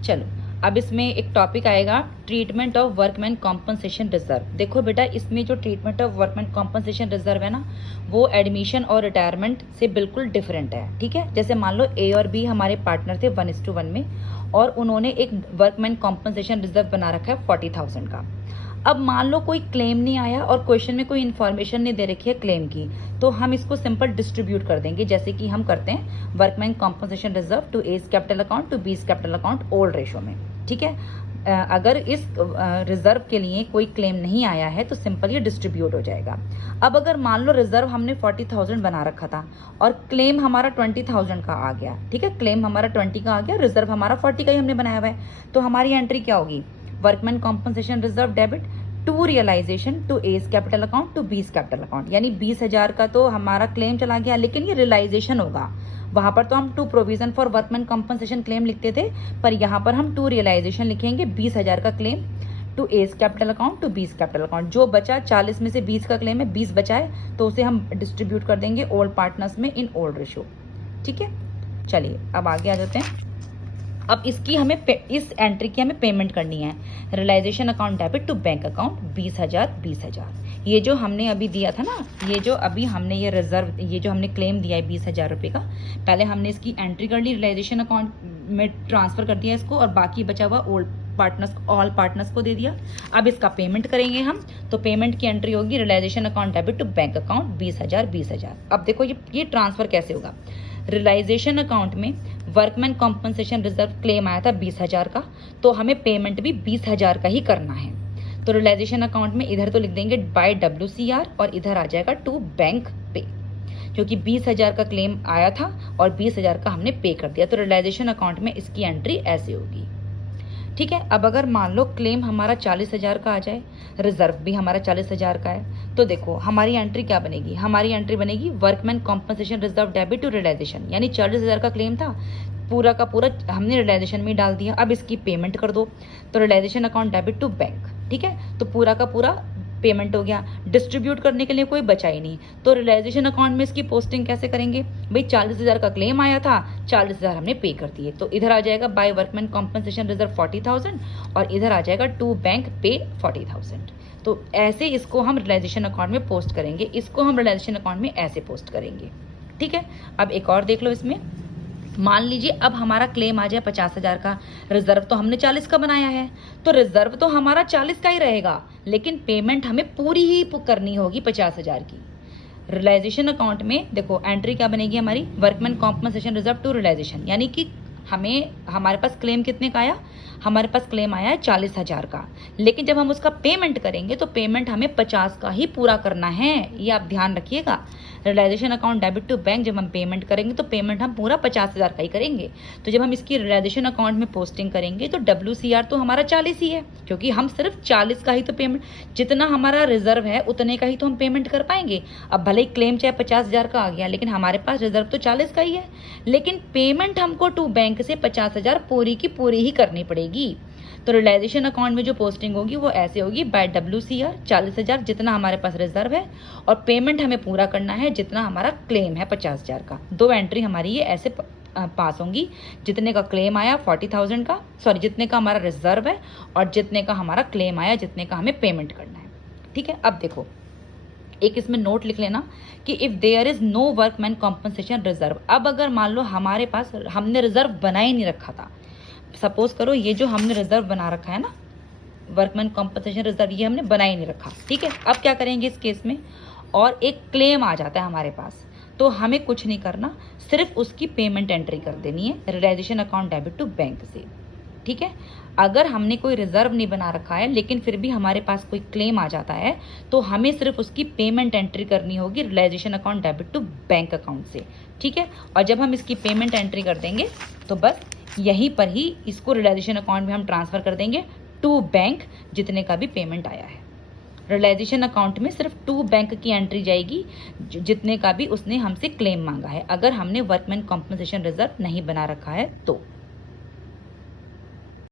चलो अब इसमें एक टॉपिक आएगा treatment of workman compensation reserve. देखो बेटा, इसमें जो treatment of workman compensation reserve है ना, वो एडमिशन और रिटायरमेंट से बिल्कुल डिफरेंट है। ठीक है, जैसे मान लो ए और बी हमारे पार्टनर थे 1:1 में, और उन्होंने एक वर्कमैन कॉम्पनसेशन रिजर्व बना रखा है 40,000 का। अब मान लो कोई क्लेम नहीं आया और क्वेश्चन में कोई इन्फॉर्मेशन नहीं दे रखी है क्लेम की, तो हम इसको सिंपल डिस्ट्रीब्यूट कर देंगे, जैसे कि हम करते हैं workman compensation reserve to A's capital account to B's capital account old ratio में। ठीक है, अगर इस रिजर्व के लिए कोई क्लेम नहीं आया है तो सिंपल ये डिस्ट्रीब्यूट हो जाएगा। अब अगर मान लो रिजर्व हमने 40,000 बना रखा था और क्लेम हमारा 20,000 का आ गया। ठीक है, क्लेम हमारा 20 का आ गया, रिजर्व हमारा 40 का ही हमने बनाया हुआ है, तो हमारी एंट्री क्या होगी? Workman compensation reserve debit to realisation to A's capital account to B's capital account. यानी 20,000 का तो हमारा क्लेम चला गया, लेकिन ये रियलाइजेशन होगा। वहां पर तो हम to provision for workman compensation claim लिखते थे, पर यहाँ पर हम टू रियलाइजेशन लिखेंगे। 20,000 का claim to A's capital account to B's capital account. जो बचा 40 में से 20 का क्लेम है, 20 बचा है, तो उसे हम डिस्ट्रीब्यूट कर देंगे ओल्ड पार्टनर्स में इन ओल्ड रेशो। ठीक है, चलिए अब आगे आ जाते हैं। अब इसकी हमें इस एंट्री की हमें पेमेंट करनी है। Realisation account debit to bank account 20,000। ये जो हमने अभी दिया था ना, ये जो अभी हमने ये रिजर्व, ये जो हमने क्लेम दिया है 20,000 रुपये का, पहले हमने इसकी एंट्री कर ली, रियलाइजेशन अकाउंट में ट्रांसफर कर दिया इसको, और बाकी बचा हुआ ओल्ड पार्टनर्स, ऑल पार्टनर्स को दे दिया। अब इसका पेमेंट करेंगे हम, तो पेमेंट की एंट्री होगी realisation account debit to bank account 20,000। अब देखो ये ट्रांसफर कैसे होगा। रियलाइजेशन अकाउंट में वर्कमैन कॉम्पनसेशन रिजर्व क्लेम आया था 20,000 का, तो हमें पेमेंट भी 20,000 का ही करना है। तो रियलाइजेशन अकाउंट में इधर तो लिख देंगे बाय WCR, और इधर आ जाएगा टू बैंक पे, क्योंकि 20,000 का क्लेम आया था और 20,000 का हमने पे कर दिया। तो रियलाइजेशन अकाउंट में इसकी एंट्री ऐसे होगी। ठीक है, अब अगर मान लो क्लेम हमारा 40,000 का आ जाए, रिजर्व भी हमारा 40,000 का है, तो देखो हमारी एंट्री क्या बनेगी? हमारी एंट्री बनेगी workman compensation reserve debit to realisation. यानी 40,000 का क्लेम था, पूरा का पूरा हमने रियलाइजेशन में डाल दिया। अब इसकी पेमेंट कर दो, तो realisation account debit to bank. ठीक है, तो पूरा का पूरा पेमेंट हो गया। डिस्ट्रीब्यूट करने के लिए कोई बचा ही नहीं, तो रियलाइजेशन अकाउंट में इसकी पोस्टिंग कैसे करेंगे? भाई 40,000 का क्लेम आया था, 40,000 हमने पे कर दिए, तो इधर आ जाएगा बाय वर्कमैन कॉम्पनसेशन रिजर्व 40,000, और इधर आ जाएगा टू बैंक पे 40,000। तो ऐसे इसको हम रियलाइजेशन अकाउंट में पोस्ट करेंगे, इसको हम रियलाइजेशन अकाउंट में ऐसे पोस्ट करेंगे। ठीक है, अब एक और देख लो इसमें। मान लीजिए अब हमारा क्लेम आ जाए 50,000 का, रिजर्व तो हमने 40 का बनाया है, तो रिजर्व तो हमारा 40 का ही रहेगा, लेकिन पेमेंट हमें पूरी ही करनी होगी 50,000 की। रियलाइजेशन अकाउंट में देखो एंट्री क्या बनेगी हमारी? Workman compensation reserve to realisation. यानी कि हमारे पास क्लेम कितने का आया? हमारे पास क्लेम आया है 40,000 का, लेकिन जब हम उसका पेमेंट करेंगे तो पेमेंट हमें 50 का ही पूरा करना है, ये आप ध्यान रखिएगा। Realisation account debit to bank जब हम पेमेंट करेंगे तो पेमेंट हम पूरा 50,000 का ही करेंगे। तो जब हम इसकी रियलाइजेशन अकाउंट में पोस्टिंग करेंगे तो WCR तो हमारा 40 ही है, क्योंकि हम सिर्फ 40 का ही तो पेमेंट, जितना हमारा रिजर्व है उतने का ही तो हम पेमेंट कर पाएंगे। अब भले ही क्लेम चाहे 50,000 का आ गया, लेकिन हमारे पास रिजर्व तो 40 का ही है, लेकिन पेमेंट हमको टू बैंक से 50,000 पूरी की पूरी ही करनी पड़ेगी। तो रियलाइजेशन अकाउंट में जो पोस्टिंग होगी वो ऐसे होगी बाय WCR 40,000 जितना हमारे पास रिजर्व है, और पेमेंट हमें पूरा करना है जितना हमारा क्लेम है 50,000 का। दो एंट्री हमारी ये ऐसे पास होंगी, जितने का क्लेम आया 40,000 का, सॉरी जितने का हमारा रिजर्व है, और जितने का हमारा क्लेम आया, जितने का हमें पेमेंट करना है। ठीक है, अब देखो एक इसमें नोट लिख लेना कि if there is no workman compensation reserve. अब अगर मान लो हमारे पास हमने रिजर्व बना ही नहीं रखा था, सपोज करो ये जो हमने रिजर्व बना रखा है ना, वर्कमैन कॉम्पनसेशन रिजर्व, ये हमने बना ही नहीं रखा। ठीक है, अब क्या करेंगे इस केस में? और एक क्लेम आ जाता है हमारे पास, तो हमें कुछ नहीं करना, सिर्फ उसकी पेमेंट एंट्री कर देनी है realisation account debit to bank से। ठीक है, अगर हमने कोई रिजर्व नहीं बना रखा है लेकिन फिर भी हमारे पास कोई क्लेम आ जाता है, तो हमें सिर्फ उसकी पेमेंट एंट्री करनी होगी realisation account debit to bank account से। ठीक है, और जब हम इसकी पेमेंट एंट्री कर देंगे तो बस यहीं पर ही इसको रियलाइजेशन अकाउंट में हम ट्रांसफर कर देंगे टू बैंक, जितने का भी पेमेंट आया है। रियलाइजेशन अकाउंट में सिर्फ टू बैंक की एंट्री जाएगी, जितने का भी उसने हमसे क्लेम मांगा है, अगर हमने वर्कमैन कॉम्पनसेशन रिजर्व नहीं बना रखा है तो।